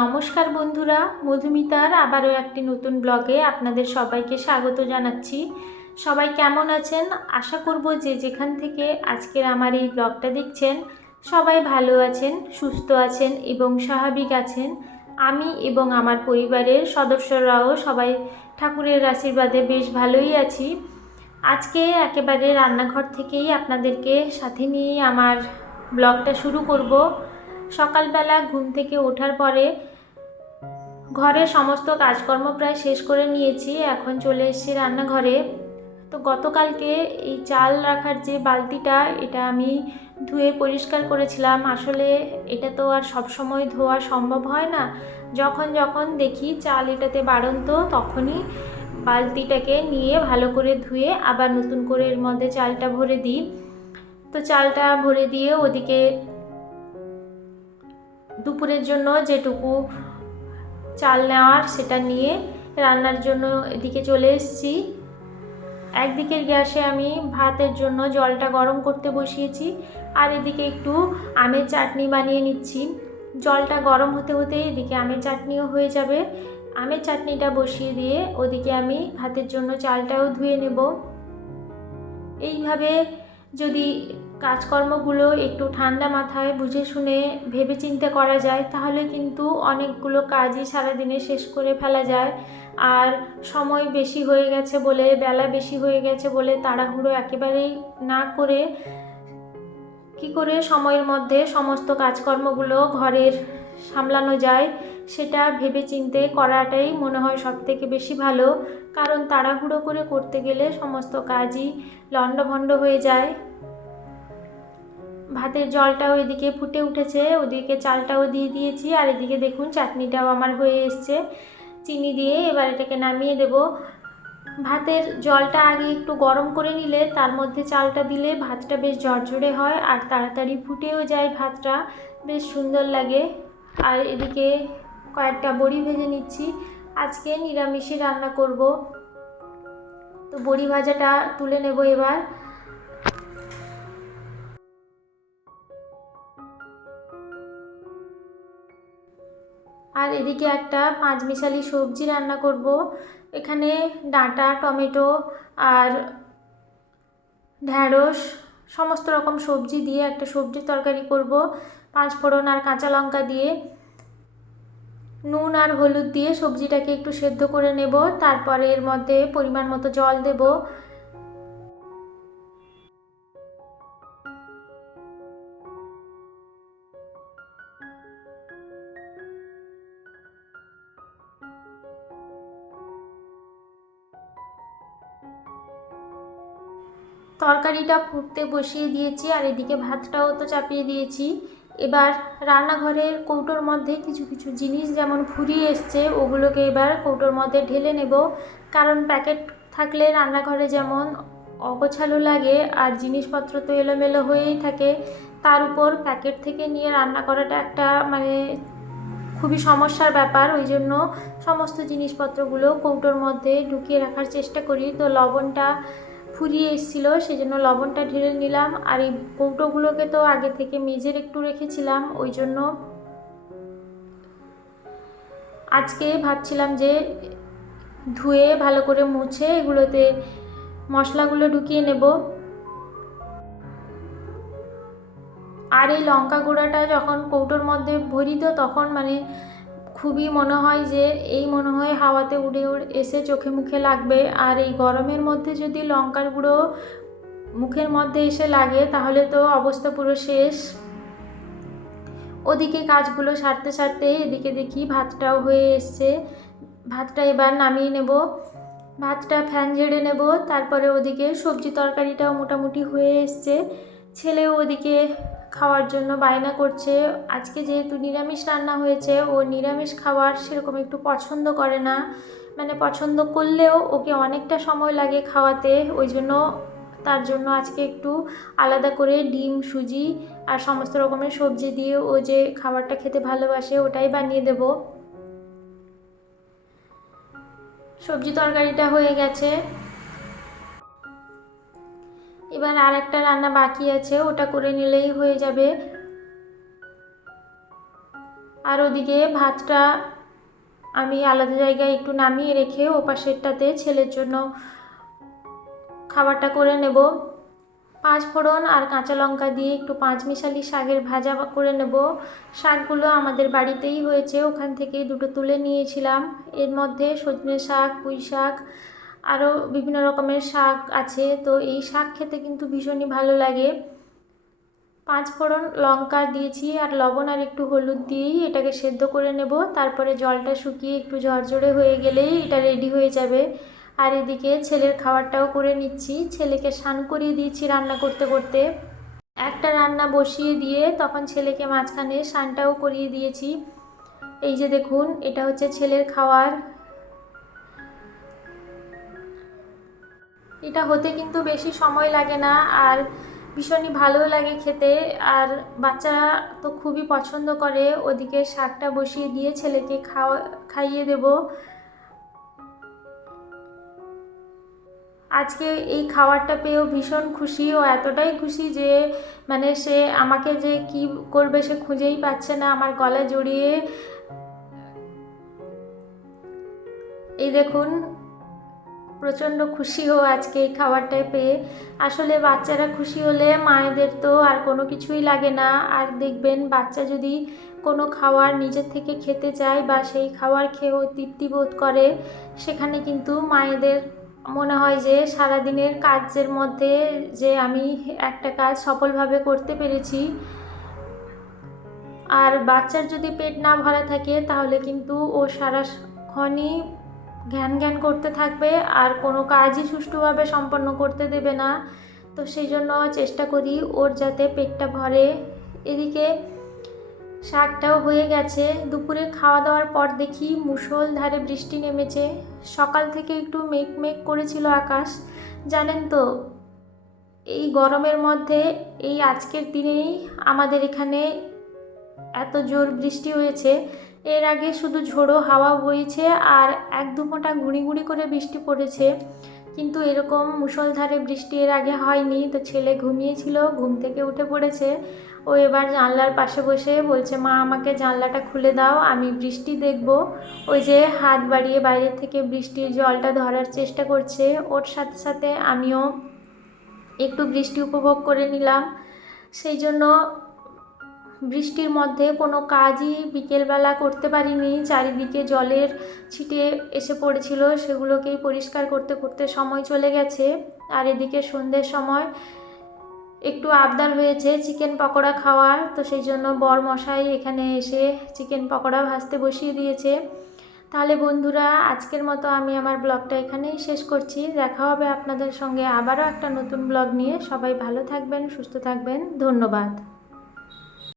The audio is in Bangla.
নমস্কার বন্ধুরা, মধুমিতার আবারও একটি নতুন ব্লগে আপনাদের সবাইকে স্বাগত জানাচ্ছি। সবাই কেমন আছেন? আশা করব যে যেখান থেকে আজকের আমার এই ব্লগটা দেখছেন সবাই ভালো আছেন, সুস্থ আছেন এবং স্বাভাবিক আছেন। আমি এবং আমার পরিবারের সদস্যরাও সবাই ঠাকুরের আশীর্বাদে বেশ ভালোই আছি। আজকে একেবারে রান্নাঘর থেকেই আপনাদেরকে সাথে নিয়ে আমার ব্লগটা শুরু করব। সকালবেলা ঘুম থেকে ওঠার পরে ঘরের সমস্ত কাজকর্ম প্রায় শেষ করে নিয়েছি, এখন চলে এসেছি রান্নাঘরে। তো গতকালকে এই চাল রাখার যে বালতিটা, এটা আমি ধুয়ে পরিষ্কার করেছিলাম। আসলে এটা তো আর সবসময় ধোয়া সম্ভব হয় না, যখন যখন দেখি চাল এটাতে বাড়ন্ত তখনই বালতিটাকে নিয়ে ভালো করে ধুয়ে আবার নতুন করে এর মধ্যে চালটা ভরে দিই। তো চালটা ভরে দিয়ে ওদিকে দুপুরের জন্য যেটুকু চাল নেওয়ার সেটা নিয়ে রান্নার জন্য এদিকে চলে এসেছি। একদিকের গ্যাসে আমি ভাতের জন্য জলটা গরম করতে বসিয়েছি, আর এদিকে একটু আমের চাটনি বানিয়ে নিচ্ছি। জলটা গরম হতে হতে এদিকে আমের চাটনিও হয়ে যাবে। আমের চাটনিটা বসিয়ে দিয়ে ওদিকে আমি ভাতের জন্য চালটাও ধুয়ে নেব। এইভাবে যদি কাজকর্মগুলো একটু ঠান্ডা মাথায় বুঝে শুনে ভেবেচিন্তে করা যায়, তাহলে কিন্তু অনেকগুলো কাজই সারাদিনে শেষ করে ফেলা যায়। আর সময় বেশি হয়ে গেছে বলে, বেলা বেশি হয়ে গেছে বলে তাড়াহুড়ো একেবারেই না করে কি করে সময়ের মধ্যে সমস্ত কাজকর্মগুলো ঘরের সামলানো যায়, সেটা ভেবেচিন্তে করাটাই মনে হয় সবথেকে বেশি ভালো। কারণ তাড়াহুড়ো করে করতে গেলে সমস্ত কাজই লণ্ডভণ্ড হয়ে যায়। ভাতের জলটাও এদিকে ফুটে উঠেছে, ওদিকে চালটাও দিয়ে দিয়েছি, আর এদিকে দেখুন চাটনিটাও আমার হয়ে এসছে। চিনি দিয়ে এবার এটাকে নামিয়ে দেব। ভাতের জলটা আগে একটু গরম করে নিলে তার মধ্যে চালটা দিলে ভাতটা বেশ ঝরঝরে হয় আর তাড়াতাড়ি ফুটেও যায়, ভাতটা বেশ সুন্দর লাগে। আর এদিকে কয়েকটা বড়ি ভেজে নিচ্ছি, আজকে নিরামিষই রান্না করব। তো বড়ি ভাজাটা তুলে নেব এবার। আর এদিকে একটা পাঁচমিশালি সবজি রান্না করব। এখানে ডাঁটা, টমেটো আর ঢ্যাঁড়স সমস্ত রকম সবজি দিয়ে একটা সবজির তরকারি করব। পাঁচফোড়ন আর কাঁচা লঙ্কা দিয়ে নুন আর হলুদ দিয়ে সবজিটাকে একটু সেদ্ধ করে নেব, তারপরে এর মধ্যে পরিমাণ মতো জল দেব। তরকারিটা ফুটতে বসিয়ে দিয়েছি, আর এদিকে ভাতটাও তো চাপিয়ে দিয়েছি। এবার রান্নাঘরের কৌটোর মধ্যে কিছু কিছু জিনিস যেমন ফুরিয়ে এসছে, ওগুলোকে এবার কৌটোর মধ্যে ঢেলে নেব। কারণ প্যাকেট থাকলে রান্নাঘরে যেমন অগোছালো লাগে আর জিনিসপত্র তো এলোমেলো হয়েই থাকে, তার উপর প্যাকেট থেকে নিয়ে রান্না করাটা একটা খুবই সমস্যার ব্যাপার। ওই জন্য সমস্ত জিনিসপত্রগুলো কৌটোর মধ্যে ঢুকিয়ে রাখার চেষ্টা করি। তো লবণটা ফুরিয়ে এসেছিলো, সেই জন্য লবণটা ঢেলে নিলাম। আর এই কৌটোগুলোকে তো আগে থেকে মেজে একটু রেখেছিলাম, ওই জন্য আজকে ভাবছিলাম যে ধুয়ে ভালো করে মুছে এগুলোতে মশলাগুলো ঢুকিয়ে নেব। আর এই লঙ্কা গুঁড়াটা যখন কৌটোর মধ্যে ভরি তো তখন খুবই মনে হয় যে মনে হয় হাওয়াতে উড়ে এসে চোখে মুখে লাগবে। আর এই গরমের মধ্যে যদি লঙ্কার গুঁড়ো মুখের মধ্যে এসে লাগে তাহলে তো অবস্থা পুরো শেষ। ওদিকে কাজগুলো সারতে সারতে এদিকে দেখি ভাতটাও হয়ে এসছে। ভাতটা এবার নামিয়ে নেব, ভাতটা ফ্যান ঝেড়ে নেব। তারপরে ওদিকে সবজি তরকারিটাও মোটামুটি হয়ে এসছে। ছেলেও ওদিকে খাওয়ার জন্য বায়না করছে। আজকে যেহেতু নিরামিষ রান্না হয়েছে, ও নিরামিষ খাবার সেরকম একটু পছন্দ করে না, পছন্দ করলেও ওকে অনেকটা সময় লাগে খাওয়াতে। ওই জন্য তার জন্য আজকে একটু আলাদা করে ডিম, সুজি আর সমস্ত রকমের সবজি দিয়ে ও যে খাবারটা খেতে ভালোবাসে ওটাই বানিয়ে দেব। সবজি তরকারিটা হয়ে গেছে, এবার আর একটা রান্না বাকি আছে, ওটা করে নিলেই হয়ে যাবে। আর ওদিকে ভাতটা আমি আলাদা জায়গায় একটু নামিয়ে রেখে ও পাশেরটাতে ছেলের জন্য খাবারটা করে নেব। 5 ফোড়ন আর কাঁচা লঙ্কা দিয়ে একটু 5 মিশালি শাকের ভাজা করে নেব। শাকগুলো আমাদের বাড়িতেই হয়েছে, ওখান থেকে দুটো তুলে নিয়েছিলাম। এর মধ্যে সজনে শাক, পুঁই শাক, আরও বিভিন্ন রকমের শাক আছে। তো এই শাক খেতে কিন্তু ভীষণই ভালো লাগে। 5 ফোড়ন লঙ্কা দিয়েছি আর লবণ আর একটু হলুদ দিয়েই এটাকে সেদ্ধ করে নেব। তারপরে জলটা শুকিয়ে একটু ঝরঝরে হয়ে গেলেই এটা রেডি হয়ে যাবে। আর এদিকে ছেলের খাবারটাও করে নিচ্ছি। ছেলেকে স্নান করিয়ে দিয়েছি রান্না করতে করতে। একটা রান্না বসিয়ে দিয়ে তখন ছেলেকে মাঝখানে স্নানটাও করিয়ে দিয়েছি। এই যে দেখুন, এটা হচ্ছে ছেলের খাওয়ার। এটা হতে কিন্তু বেশি সময় লাগে না আর ভীষণই ভালো লাগে খেতে। আর বাচ্চারা তো খুবই পছন্দ করে। ওদিকে শাকটা বসিয়ে দিয়ে ছেলেকে খাইয়ে দেব। আজকে এই খাবারটা পেয়েও ভীষণ খুশি। ও এতটাই খুশি যে মানে সে আমাকে যে কি করবে সে খুঁজেই পাচ্ছে না, আমার গলায় জড়িয়ে। এই দেখুন, প্রচণ্ড খুশি ও আজকে এই খাবারটায় পেয়ে। আসলে বাচ্চারা খুশি হলে মায়েদের তো আর কোনো কিছুই লাগে না। আর দেখবেন, বাচ্চা যদি কোনো খাবার নিজের থেকে খেতে চায় বা সেই খাবার খেয়েও তৃপ্তি বোধ করে, সেখানে কিন্তু মায়েদের মনে হয় যে সারাদিনের কাজের মধ্যে যে আমি একটা কাজ সফলভাবে করতে পেরেছি। আর বাচ্চার যদি পেট না ভরা থাকে তাহলে কিন্তু ও সারাক্ষণই জ্ঞান করতে থাকবে আর কোনো কাজই সুষ্ঠুভাবে সম্পন্ন করতে দেবে না। তো সেই জন্য চেষ্টা করি ওর যাতে পেটটা ভরে। এদিকে শাকটাও হয়ে গেছে। দুপুরে খাওয়া দাওয়ার পর দেখি মুষলধারে বৃষ্টি নেমেছে। সকাল থেকে একটু মেঘ করেছিল আকাশ। জানেন তো, এই গরমের মধ্যে এই আজকের দিনেই আমাদের এখানে এত জোর বৃষ্টি হয়েছে। এর আগে শুধু ঝোড়ো হাওয়া বইছে আর 1-2 ফোঁটা গুঁড়ি গুঁড়ি করে বৃষ্টি পড়েছে, কিন্তু এরকম মুষলধারে বৃষ্টি এর আগে হয়নি। তো ছেলে ঘুমিয়েছিল, ঘুম থেকে উঠে পড়েছে। ও এবার জানলার পাশে বসে বলছে, মা আমাকে জানলাটা খুলে দাও, আমি বৃষ্টি দেখব। ওই যে হাত বাড়িয়ে বাইরের থেকে বৃষ্টির জলটা ধরার চেষ্টা করছে। ওর সাথে সাথে আমিও একটু বৃষ্টি উপভোগ করে নিলাম। সেই জন্য বৃষ্টির মধ্যে কোনো কাজই বিকেলবেলা করতে পারিনি। চারিদিকে জলের ছিটে এসে পড়েছিল, সেগুলোকেই পরিষ্কার করতে করতে সময় চলে গেছে। আর এদিকে সন্ধ্যের সময় একটু আবদার হয়েছে চিকেন পকোড়া খাওয়ার। তো সেই জন্য বরমশাই এখানে এসে চিকেন পকোড়া ভাজতে বসিয়ে দিয়েছে। তাহলে বন্ধুরা, আজকের মতো আমি আমার ব্লগটা এখানেই শেষ করছি। দেখা হবে আপনাদের সঙ্গে আবারও একটা নতুন ব্লগ নিয়ে। সবাই ভালো থাকবেন, সুস্থ থাকবেন। ধন্যবাদ।